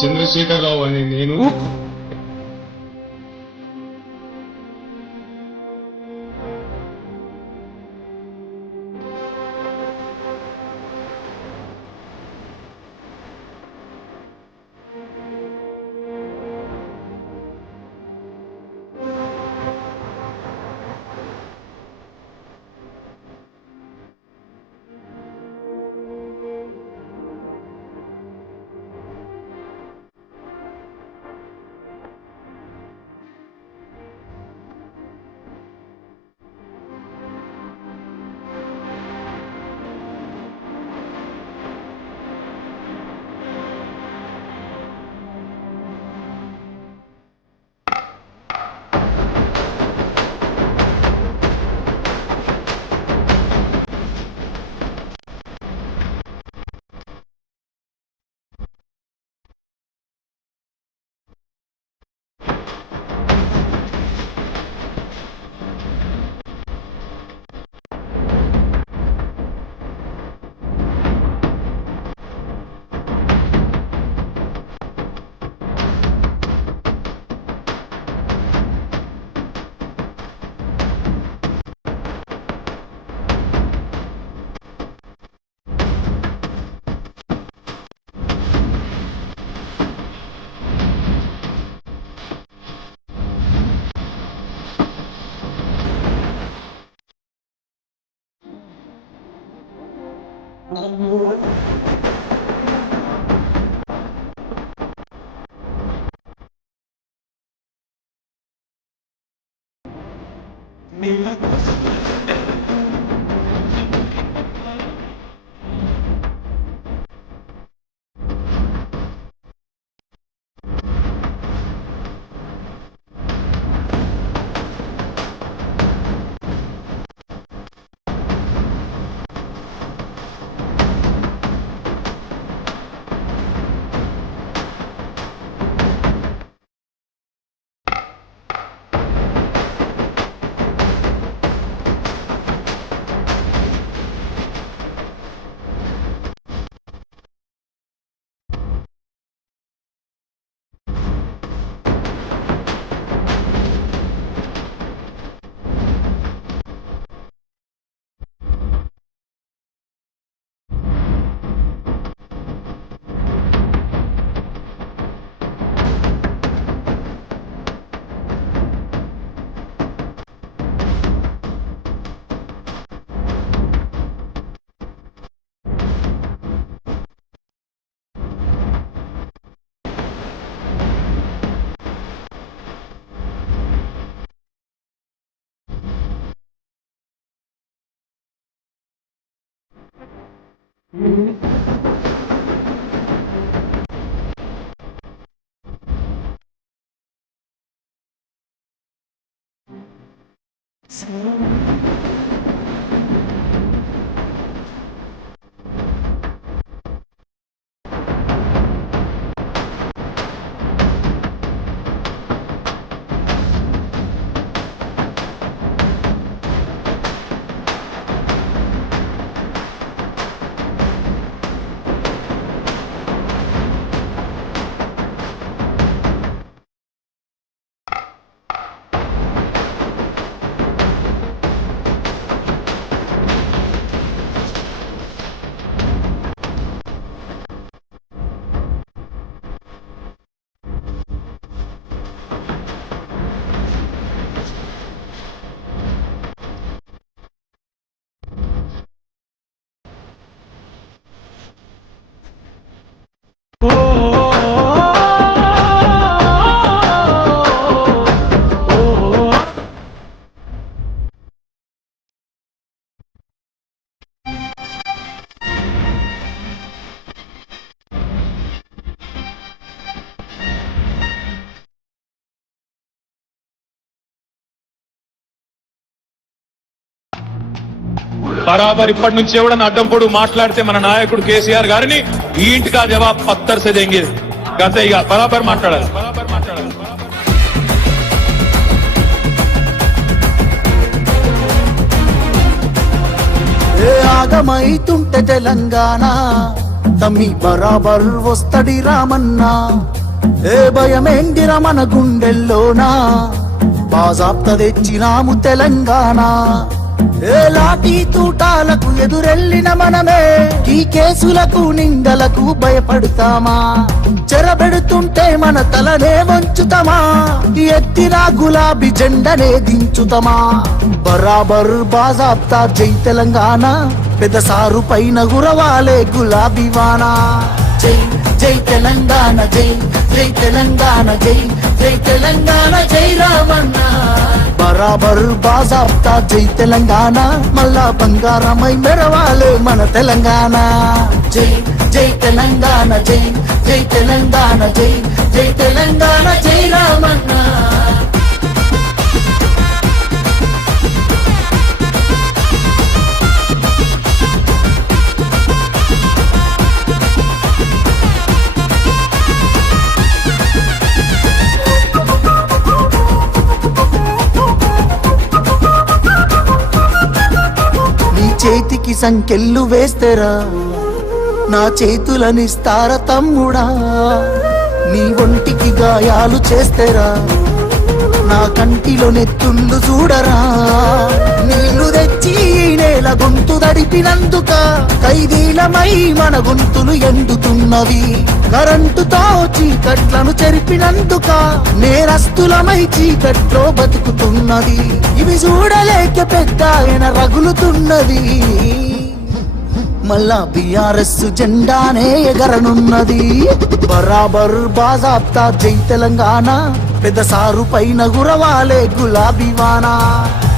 చంద్రశేఖరరావు అని నేను బరాబర్ ఇప్పటి నుంచి ఎవడన్నా అడ్డం పొడు మాట్లాడితే మన నాయకుడు కేసీఆర్ గారిని ఈ ఇంటికా జవాబ్ పత్తర్ సే దేంగే గంతే ఇక బరాబర్ మాట్లాడాలి. ఆగమైతుంటే తెలంగాణ తమ్మి బరాబర్ వస్తడి రామన్నా, ఏ భయమేందిరా మన గుండెల్లోనా, బాజాప్త తెచ్చినాము తెలంగాణ. ఏ లాఠీ తూటాలకు ఎదురెళ్ళిన మనమే, ఈ కేసులకు నిందలకు భయపడతామా, చెరబెడుతుంటే మన తలనే వంచుతామా, ఎత్తిన గులాబీ జెండనే దించుతామా. బరాబర్ బాజాప్తా జై తెలంగాణ, పెద్ద సారు పైన గురవాలే గులాబీ వానా. జై జై తెలంగాణ, జై జై తెలంగాణ, జై జై తెలంగాణ, జై రామన్న. బరాబర్ బాజాప్తా జై తెలంగాణ, మళ్ళా బంగారమై మెరవాలే మన తెలంగాణ. జై జై తెలంగాణ, జై జై తెలంగాణ, జై జై తెలంగాణ, జై రామన్న. చేతికి సంకెళ్ళు వేస్తేరా, నా చేతులనిస్తార తమ్ముడా, నీ ఒంటికి గాయాలు చేస్తేరా, నా కంటిలో నెత్తుళ్ళు చూడరా. నీళ్లు తెచ్చి నేల గొంతు దడిపినందుక, ఖైదీలమై మన గొంతులు ఎండుతున్నవి. కరెంటుతో చీకట్లను చెరిపినందుక, నేరస్తులమై చీకట్లో బతుకుతున్నది. ఇవి చూడలేక పెద్ద ఆయన రగులుతున్నది, మళ్ళా బీఆర్ఎస్ జెండానే ఎగరనున్నది. బరాబర్ బాజాప్తా జై తెలంగాణ, పెద్ద సారు పైన గురవాలే గులాబీ వానా.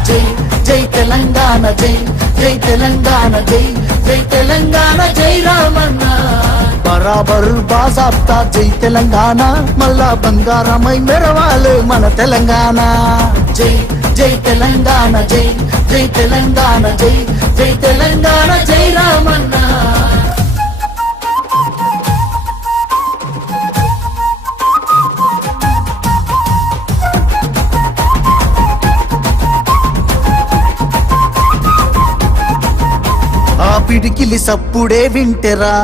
జై జై తెలంగాణ, జై జై తెలంగాణ, జై జై తెలంగాణ, జై రామన్న. బరాబర్ బాజాప్తా జై తెలంగాణ, మళ్ళా బంగారమై మెరవాలే మన తెలంగాణ. జై జై తెలంగాణ, జై జై తెలంగాణ, జై జై తెలంగాణ, జై రామన్న. ఆ పిడికిలి సప్పుడే వింటెరా,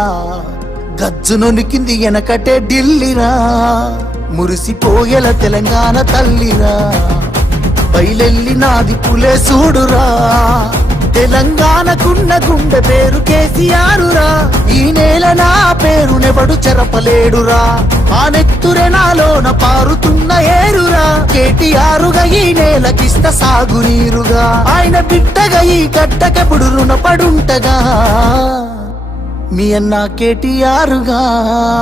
గజ్జునొనికింది వెనకటే ఢిల్లీరా, మురిసిపోయేల తెలంగాణ తల్లిరా, బయలెల్లినాది పులే చూడురా. తెలంగాణకున్న గుండె పేరు కేసీఆరురా, ఈ నేల నా పేరునెవడు చెరపలేడురా. ఆ నెత్తురె నాలోన పారుతున్న ఏరురా, కేటీఆరుగా ఈ నేలకిస్త సాగునీరుగా. ఆయన బిడ్డగా ఈ గడ్డకెప్పుడు రుణపడుంటగా, మీ అన్న కేటీఆరుగా.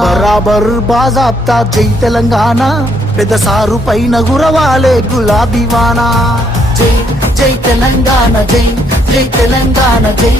బరాబర్ బాజాప్తా జై తెలంగాణ, పెద్ద సారు పైన గురవాలే గులాబీ వానా. జై జై తెలంగాణ, జై జై తెలంగాణ, జై